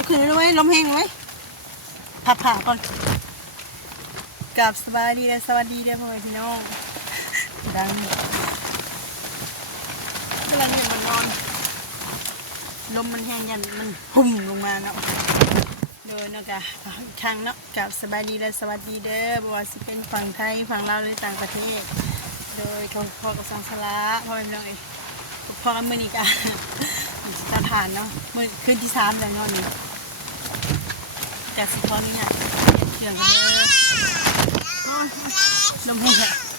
ลุกขึ้นเลยไว้ยลมแห้งไว้ผับผ่าก่อนกลับสบายดีและสวัสดีเด้อพ่อแม่พี่น้องดังกำลังเนี่ยมันนอนลมมันแห้งยันมันหุ่มลงมาเนาะโดยเนาะกะอีกครั้งเนาะกับสบายดีและสวัสดีเด้อบ่ว่าสิเป็นฝั่งไทยฝั่งลาวหรือต่างประเทศ โดยเขาพ่อกับสังสาระพ่อแม่พี่น้องเอ้ยพ่อกันมื้อนี้กะตาฐานเนาะมื้อคืนที่สามแล้วเนาะนี่แต่สิพอนนี่ តែស្គាល់នេះណាជាងនំហុងហ្នឹង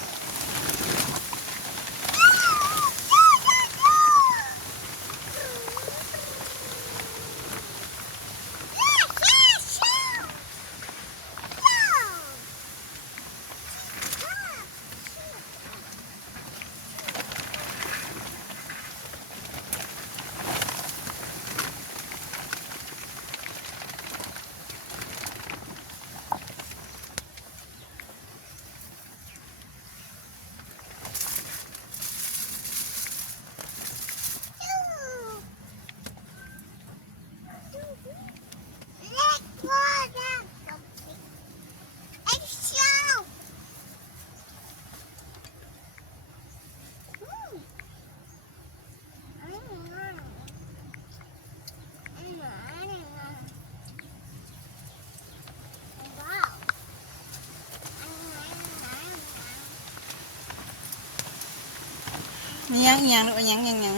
มียังยังหรือยังยังยัง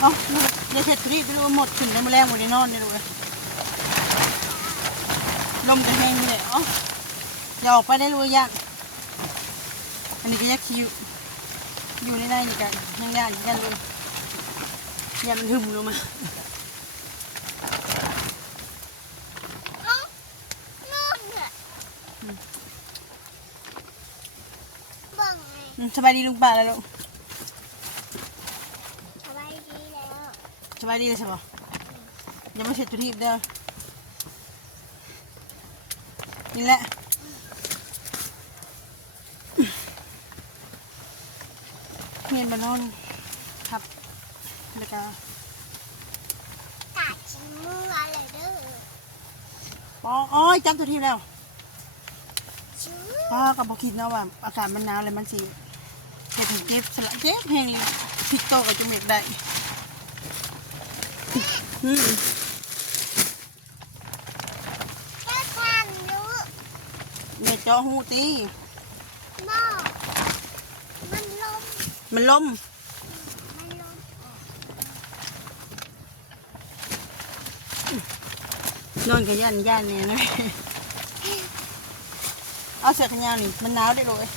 เอ๋อเดี๋ยเสร็จรีบไปดูหมดขึ้นแล้วมาแรงหมดในนอนเนี่ยดูเลยลมจะแห้งเลยอ๋ออย่าออกไปได้รู้ยากอันนี้ก็ยักคิวอยู่ในได้นี่กันยังยากอยู่กันเลยย่ามันหึมลงมาอืม สบายดีลุงป้าแล้วลูกสบายดีเลยใช่ปะยังไม่เสร็จรีบเด้อนี่แหละเมียนบานอนครับแล้วก็อ๋ออ๋อจำตัวทีแล้วป้าก็บอกคิดเนาะว่า อากาศมันหนาวเลยมันสิ เห็ดให้เจ็บสละเจ็บแห้งเลยพิกโตกับจุเมกได้อืมเมียเจาะหูตีมันล้มนอนกับย่านย่านเนี่ยนะเอาเสื้อแขนยาวนี่มันหนาวได้เลย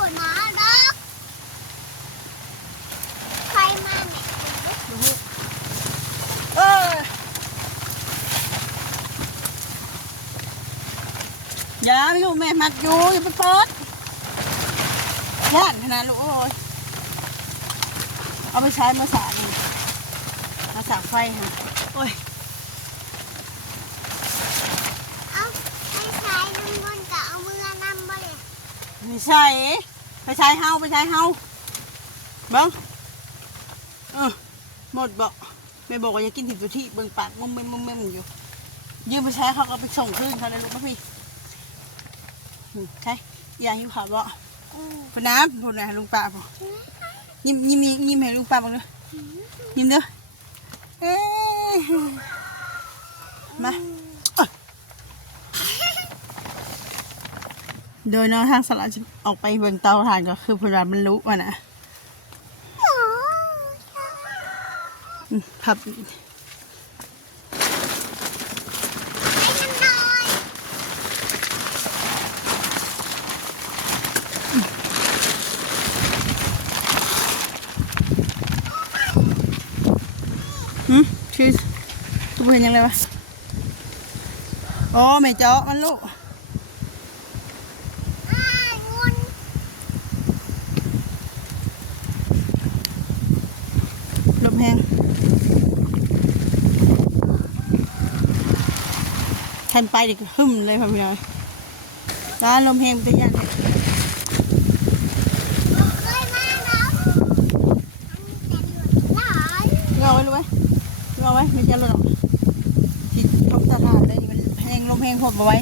อยู่นะดอใครมาไหนเออย่าลูกแม่มัดอยู่อย่าไปเปิดย่านขนาดลูกโอ้ยเอาไปใช้มาสานมาสานไฟค่ะโอ้ยเอาไปใช้น้ำมันกับเอามือน้ำบ่เลยไม่ใช่ เฮาไปใช้เฮาเบิ้งเออหมดบอกไม่บอกว่าอยากินถิ่นสุที่เบิ้งปากมึมมึมมึมมึมอยู่ ยืมไปใช้เขาก็ไปส่งคืนเขาเลยลูกพี่ใช่ยาหิวขาวบ่พน้ำพูหน่อยลุงป้าบ่ยิ้มยิ้มยิ้มให้ลุงป้าบ้างเด้อยิ้มเด้อเอ้ยมาเอ้ย โดยน้องทางสลัดจะออกไปเบิ่งเตาถ่านก็คือพยานมันรู้ว่านะพับหืมชื่อตัวเห็นยังไงวะโอ้แม่เจาะมันลูก นไปดิกหึมเลยพ่อพี่น้องร้านลมเพลงเป็นยังรอไว้รู้ไหมเรอไว้ไม่จะรอหรอกที่ท้องตลานเลยมันแพงลมแพงพบเอาไว้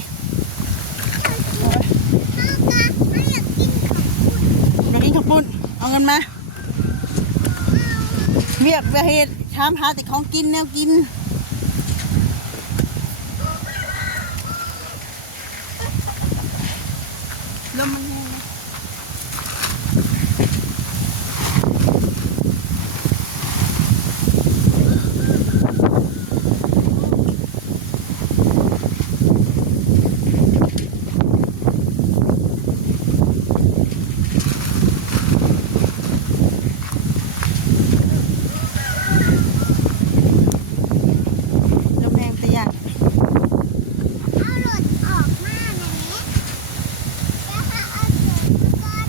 อยากกินข้าวปุ้นเอาเงินมาเรียกเบียเฮ็ดชามหาติดของกินแนวกิน ลมมันแห้งนะ ลมแรงแต่อยาก เอาหลุดออกมาหน่อยนะแล้วก็เอาเสียงก้อน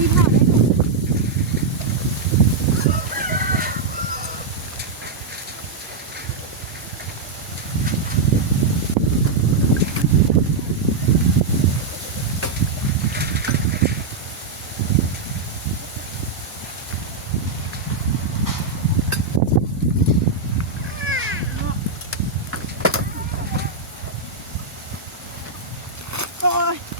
มันท่าท่ามีท่าไหมโอ้ย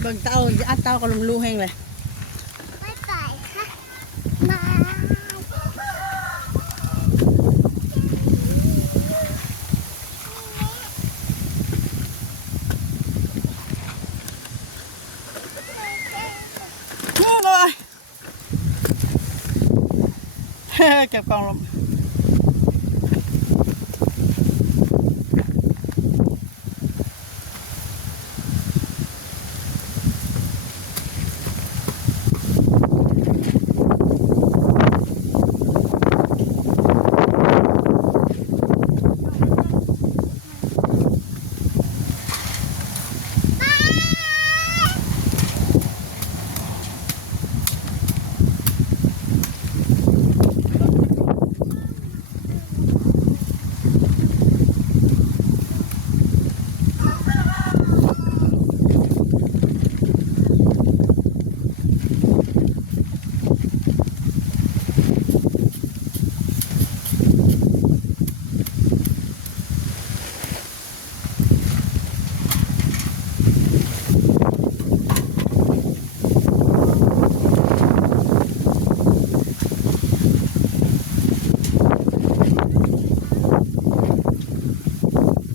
เบิ่งเต้าอัดเต้าก็ลมลูแห้งเลย ไม่ไปค่ะมา นี่เลยเฮ้เก็บกล่องลม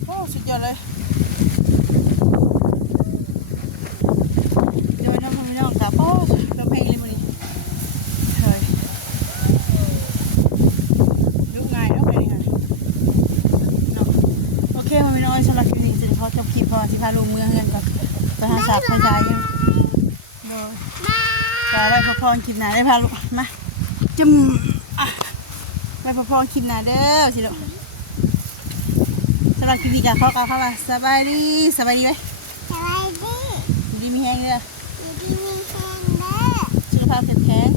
โอ้สุดยอดเลยเดี๋ยวน้องพี่น้องกับโอ้น้ำเพลงเลยมันนี่เฮ้ยลูกง่ายเนาะเพลงอะเนาะโอเคมาพี่น้องสำหรับคลิปนี้จะขอจบคลิปพอ สิพาลูกเมืองเงินก่อนไปหาสากไปใจยังเนาะมาจะไว้พอพรคลิปหน้าได้พาลูกมาจุ่มอะไว้พอพรคลิปหน้าเด้อสิลูกสำหรับคลิปนี้ก็ขอกล่าวคำว่าสบายดีสบายดีไหมสวัสดีอยู่ดีมีแห้งเด้ออยู่ที่มีแฮงเด้อสุขภาพแข็งแรง